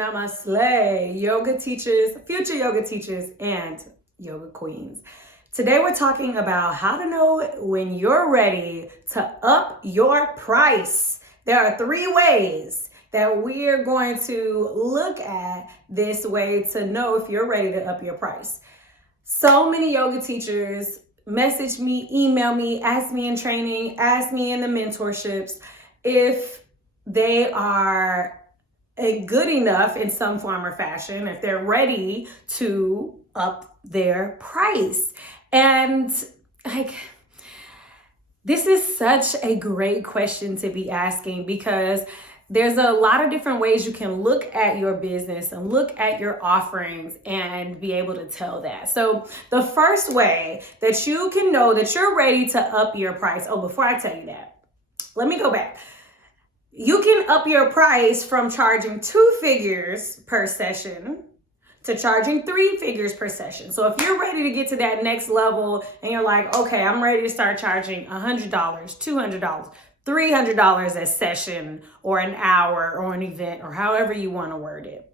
Namaste, yoga teachers, future yoga teachers, and yoga queens. Today we're talking about how to know when you're ready to up your price. There are 3 ways that we're going to look at this way to know if you're ready to up your price. So many yoga teachers message me, email me, ask me in training, ask me in the mentorships if they are good enough in some form or fashion, if they're ready to up their price. And this is such a great question to be asking, because there's a lot of different ways you can look at your business and look at your offerings and be able to tell that. So the first way that you can know that you're ready to up your price. Oh, before I tell you that, let me go back. You can up your price from charging 2 figures per session to charging 3 figures per session. So if you're ready to get to that next level and you're like, okay, I'm ready to start charging $100, $200, $300 a session or an hour or an event or however you want to word it.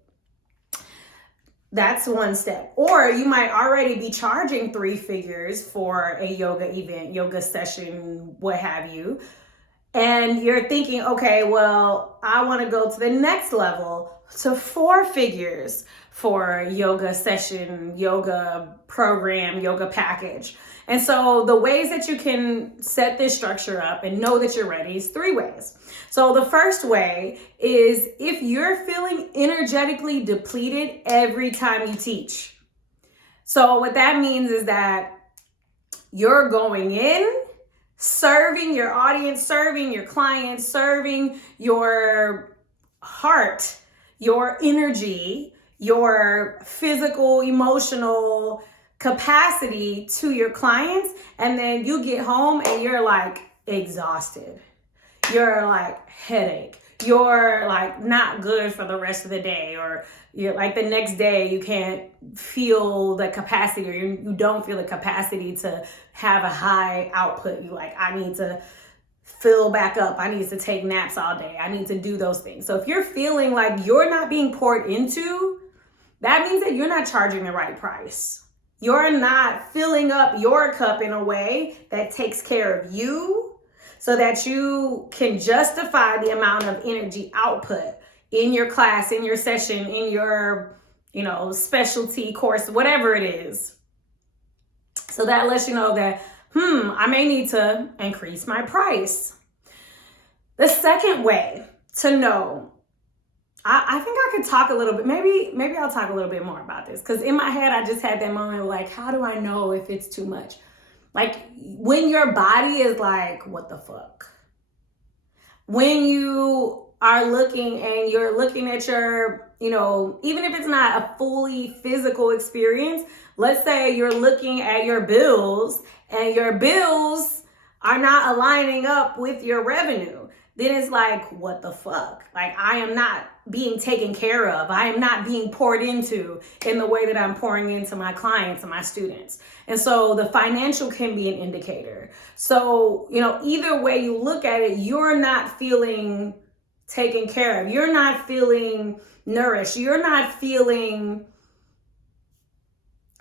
That's one step. Or you might already be charging 3 figures for a yoga event, yoga session, what have you. And you're thinking, okay, well, I want to go to the next level to 4 figures for yoga session, yoga program, yoga package. And so the ways that you can set this structure up and know that you're ready is 3 ways. So the first way is if you're feeling energetically depleted every time you teach. So what that means is that you're going in, serving your audience, serving your clients, serving your heart, your energy, your physical, emotional capacity to your clients, and then you get home and you're like exhausted. You're like headache. You're like not good for the rest of the day, or you're like the next day you can't feel the capacity, or you don't feel the capacity to have a high output. You like, I need to fill back up. I need to take naps all day. I need to do those things. So if you're feeling like you're not being poured into, that means that you're not charging the right price. You're not filling up your cup in a way that takes care of you so that you can justify the amount of energy output in your class, in your session, in your, specialty course, whatever it is. So that lets you know that, I may need to increase my price. The second way to know, I think I could talk a little bit, maybe I'll talk a little bit more about this, because in my head, I just had that moment of like, how do I know if it's too much? Like when your body is like, what the fuck? When you are looking and you're looking at your, even if it's not a fully physical experience, let's say you're looking at your bills and your bills are not aligning up with your revenue, then it's like, what the fuck? Like, I am not being taken care of. I am not being poured into in the way that I'm pouring into my clients and my students. And so the financial can be an indicator. So, either way you look at it, you're not feeling taken care of. You're not feeling nourished. You're not feeling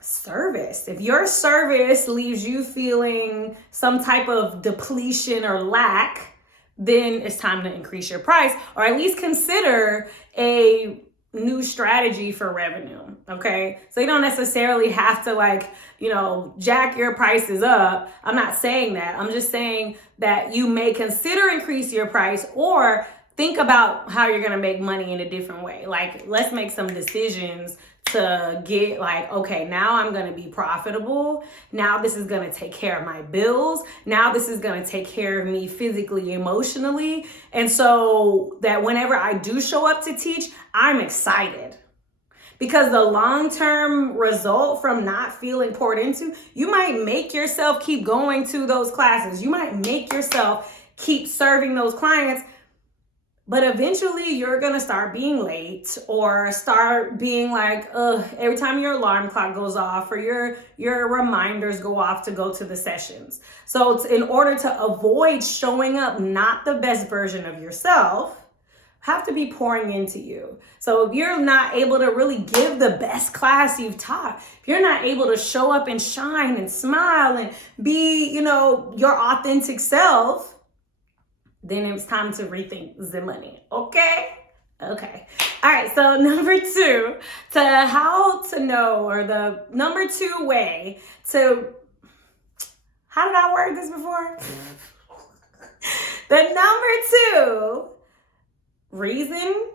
service. If your service leaves you feeling some type of depletion or lack, then it's time to increase your price, or at least consider a new strategy for revenue. Okay. So you don't necessarily have to jack your prices up. I'm not saying that. I'm just saying that you may consider increase your price, or think about how you're going to make money in a different way. Like, let's make some decisions to get okay, now I'm going to be profitable. Now this is going to take care of my bills. Now this is going to take care of me physically, emotionally. And so that whenever I do show up to teach, I'm excited. Because the long-term result from not feeling poured into, you might make yourself keep going to those classes. You might make yourself keep serving those clients. But eventually you're going to start being late, or start being like, every time your alarm clock goes off or your reminders go off to go to the sessions. So in order to avoid showing up not the best version of yourself, have to be pouring into you. So if you're not able to really give the best class you've taught, if you're not able to show up and shine and smile and be, your authentic self, then it's time to rethink the money. Okay. All right. So number 2, how to know, or the number 2 way to, how did I word this before? The number 2 reason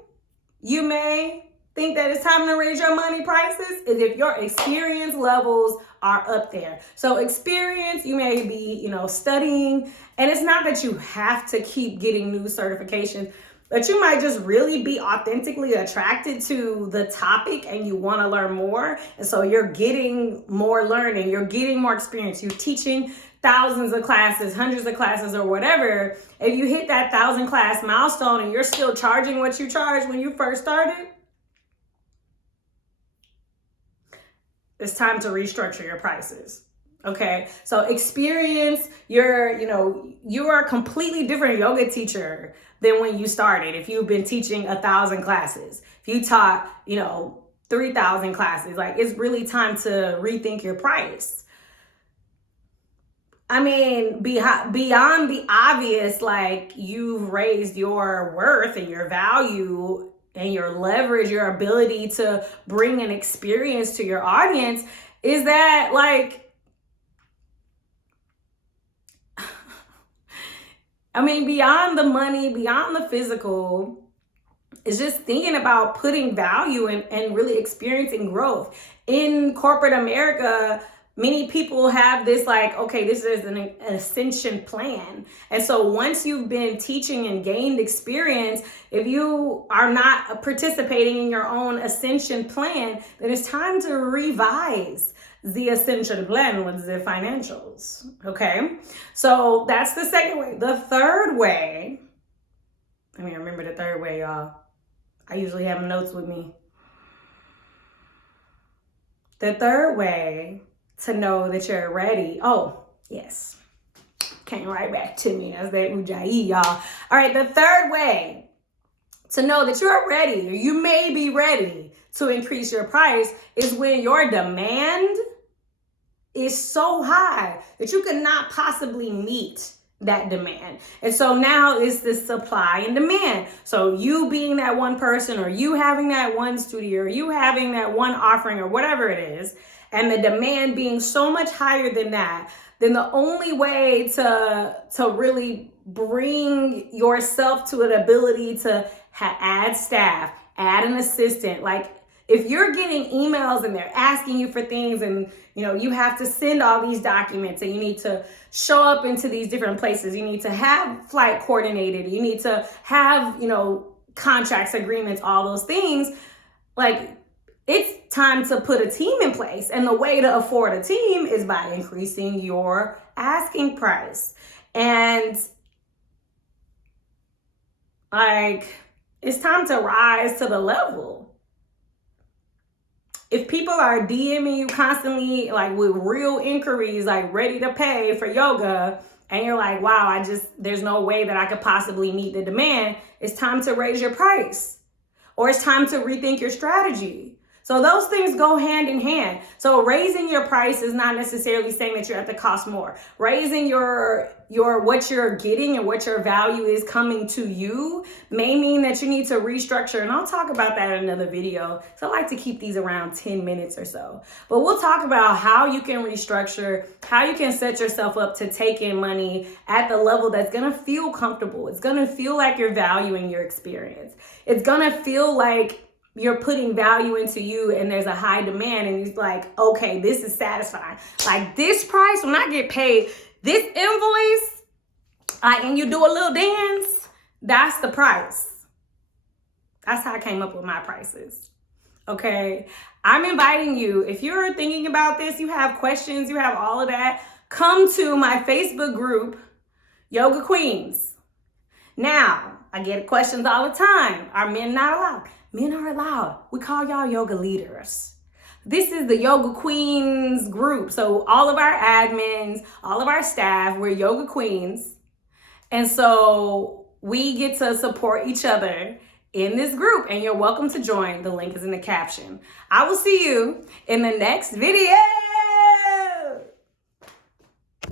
you may think that it's time to raise your money prices is if your experience levels are up there. So experience, you may be, studying, and it's not that you have to keep getting new certifications, but you might just really be authentically attracted to the topic and you want to learn more. And so you're getting more learning, you're getting more experience, you're teaching thousands of classes, hundreds of classes, or whatever. If you hit that 1,000 class milestone and you're still charging what you charged when you first started, it's time to restructure your prices. Okay. So experience, you are a completely different yoga teacher than when you started. If you've been teaching 1,000 classes, if you taught, 3,000 classes, it's really time to rethink your price. I mean, beyond the obvious, you've raised your worth and your value and your leverage, your ability to bring an experience to your audience, is that beyond the money, beyond the physical, it's just thinking about putting value and really experiencing growth. In corporate America, many people have this this is an ascension plan. And so once you've been teaching and gained experience, if you are not participating in your own ascension plan, then it's time to revise the ascension plan with the financials. Okay. So that's the second way. The third way, remember the third way, y'all. I usually have notes with me. The third way to know that you're ready. Oh, yes. Came right back to me. That's that Ujjayi, y'all. All right, the third way to know that you're ready, or you may be ready to increase your price, is when your demand is so high that you could not possibly meet that demand. And so now it's the supply and demand. So you being that one person, or you having that one studio, or you having that one offering, or whatever it is, and the demand being so much higher than that, then the only way to really bring yourself to an ability to add staff, add an assistant, if you're getting emails and they're asking you for things, and you have to send all these documents, and you need to show up into these different places, you need to have flight coordinated, you need to have contracts, agreements, all those things, it's time to put a team in place. And the way to afford a team is by increasing your asking price. And it's time to rise to the level. If people are DMing you constantly, with real inquiries, ready to pay for yoga, and you're wow, there's no way that I could possibly meet the demand, it's time to raise your price. Or it's time to rethink your strategy. So those things go hand in hand. So raising your price is not necessarily saying that you have to cost more. Raising your what you're getting and what your value is coming to you may mean that you need to restructure. And I'll talk about that in another video. So I like to keep these around 10 minutes or so. But we'll talk about how you can restructure, how you can set yourself up to take in money at the level that's going to feel comfortable. It's going to feel like you're valuing your experience. It's going to feel like you're putting value into you and there's a high demand, and you're okay, this is satisfying. This price, when I get paid this invoice, and you do a little dance, that's the price. That's how I came up with my prices. Okay. I'm inviting you, if you're thinking about this, you have questions, you have all of that, come to my Facebook group, Yoga Queens. Now, I get questions all the time. Are men not allowed? Men are allowed. We call y'all yoga leaders. This is the Yoga Queens group. So all of our admins, all of our staff, we're Yoga Queens. And so we get to support each other in this group, and you're welcome to join. The link is in the caption. I will see you in the next video.